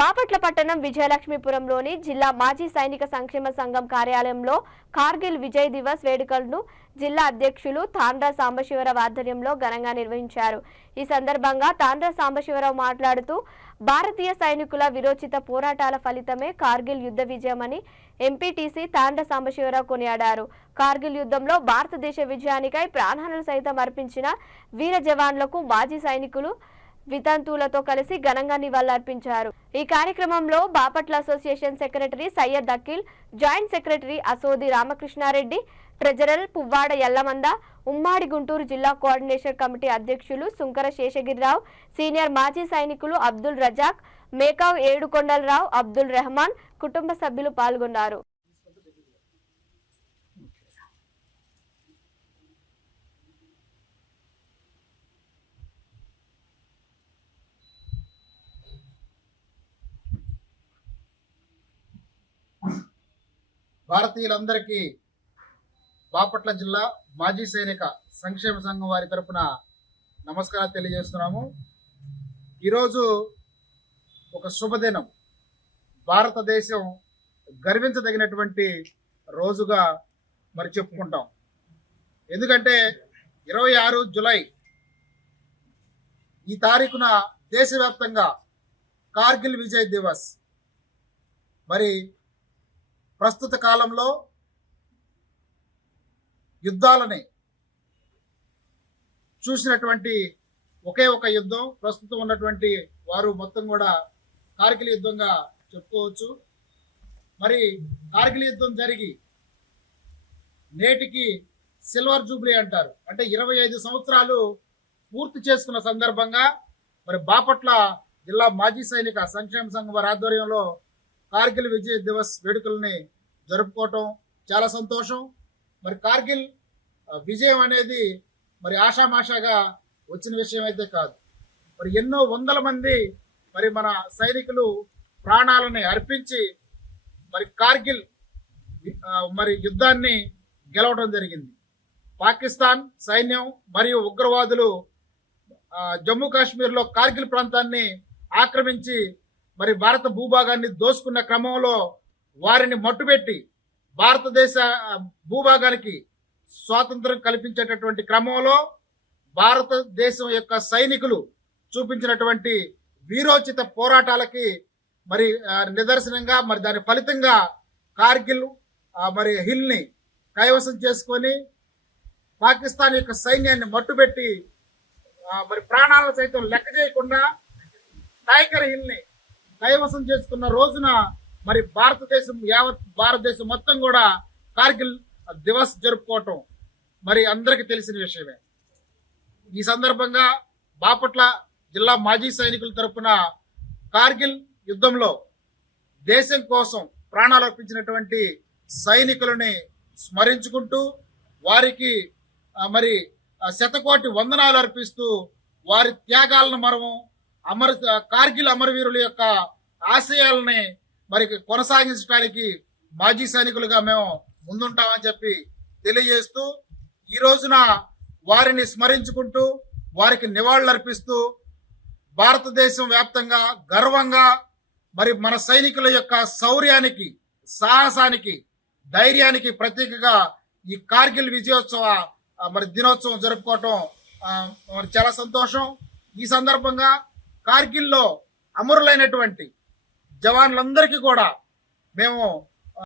బాపట్ల పట్టణం విజయలక్ష్మీపురంలోని జిల్లా మాజీ సైనిక సంక్షేమ సంఘం కార్యాలయంలో కార్గిల్ విజయ్ దివస్ వేడుకలను జిల్లా అధ్యక్షులు తాండ్ర సాంబశివరావు ఆధ్వర్యంలో ఘనంగా నిర్వహించారు. ఈ సందర్భంగా తాండ్ర సాంబశివరావు మాట్లాడుతూ భారతీయ సైనికుల విరోచిత పోరాటాల ఫలితమే కార్గిల్ యుద్ధ విజయమని ఎంపీటీసీ తాండ్ర సాంబశివరావు కొనియాడారు. కార్గిల్ యుద్ధంలో భారతదేశ విజయానికై ప్రాణాలను సైతం అర్పించిన వీర జవాన్లకు మాజీ సైనికులు వితంతువులతో కలిసి ఘనంగా నివాళులర్పించారు. ఈ కార్యక్రమంలో Bapatla association secretary Syed Akhil, joint secretary అసోది Ramakrishna Reddy, treasurer Puvvada యల్లమంద, ఉమ్మాడి Guntur జిల్లా కోఆర్డినేషన్ కమిటీ అధ్యక్షులు సుంకర శేషగిరిరావు, సీనియర్ మాజీ సైనికులు అబ్దుల్ రజాక్, మేకావ్ ఏడుకొండలరావు, అబ్దుల్ రెహమాన్ కుటుంబ సభ్యులు పాల్గొన్నారు. భారతీయులందరికీ బాపట్ల జిల్లా మాజీ సైనిక సంక్షేమ సంఘం వారి తరపున నమస్కారాలు తెలియజేస్తున్నాము. ఈరోజు ఒక శుభదినం, భారతదేశం గర్వించదగినటువంటి రోజుగా మరి చెప్పుకుంటాం. ఎందుకంటే 26 జూలై ఈ తారీఖున దేశవ్యాప్తంగా కార్గిల్ విజయ్ దివస్. మరి ప్రస్తుత కాలంలో యుద్ధాలని చూసినటువంటి ఒకే ఒక యుద్ధం ప్రస్తుతం ఉన్నటువంటి వారు మొత్తం కూడా కార్గిల్ యుద్ధంగా చెప్పుకోవచ్చు. మరి కార్గిల్ యుద్ధం జరిగి నేటికి సిల్వర్ జూబ్లీ అంటారు, అంటే 25 సంవత్సరాలు పూర్తి చేసుకున్న సందర్భంగా మరి బాపట్ల జిల్లా మాజీ సైనిక సంక్షేమ సంఘం వారి ఆధ్వర్యంలో కార్గిల్ విజయ్ దివస్ వేడుకల్ని జరుపుకోవటం చాలా సంతోషం. మరి కార్గిల్ విజయం అనేది మరి ఆషామాషాగా వచ్చిన విషయం అయితే కాదు. మరి ఎన్నో వందల మంది మరి మన సైనికులు ప్రాణాలని అర్పించి మరి కార్గిల్ మరి యుద్ధాన్ని గెలవడం జరిగింది. పాకిస్తాన్ సైన్యం మరియు ఉగ్రవాదులు జమ్మూ కాశ్మీర్లో కార్గిల్ ప్రాంతాన్ని ఆక్రమించి మరి భారత భూభాగాన్ని దోసుకున్న క్రమంలో వారిని మట్టుబెట్టి భారతదేశ భూభాగానికి స్వాతంత్రం కల్పించేటటువంటి క్రమంలో భారతదేశం యొక్క సైనికులు చూపించినటువంటి వీరోచిత పోరాటాలకి మరి నిదర్శనంగా మరి దాని ఫలితంగా కార్గిల్ మరి హిల్ని కైవసం చేసుకొని పాకిస్తాన్ యొక్క సైన్యాన్ని మట్టుబెట్టి మరి ప్రాణాలను సైతం లెక్క చేయకుండా టైగర్ హిల్ని కైవసం చేసుకున్న రోజున మరి యావత్ భారతదేశం మొత్తం కూడా కార్గిల్ దివస్ జరుపుకోవటం మరి అందరికీ తెలిసిన విషయమే. ఈ సందర్భంగా బాపట్ల జిల్లా మాజీ సైనికుల తరపున కార్గిల్ యుద్ధంలో దేశం కోసం ప్రాణాలు అర్పించినటువంటి సైనికులని స్మరించుకుంటూ వారికి మరి శతకోటి వందనాలు అర్పిస్తూ వారి త్యాగాలను కార్గిల్ అమరవీరుల యొక్క ఆశయాలని మరి కొనసాగించడానికి మాజీ సైనికులుగా మేము ముందుంటామని చెప్పి తెలియజేస్తూ ఈ రోజున వారిని స్మరించుకుంటూ వారికి నివాళులర్పిస్తూ భారతదేశం వ్యాప్తంగా గర్వంగా మరి మన సైనికుల యొక్క శౌర్యానికి, సాహసానికి, ధైర్యానికి ప్రతీకగా ఈ కార్గిల్ విజయోత్సవ మరి దినోత్సవం జరుపుకోవటం మరి చాలా సంతోషం. ఈ సందర్భంగా కార్గిల్లో అమరులైనటువంటి జవాన్లందరికీ కూడా మేము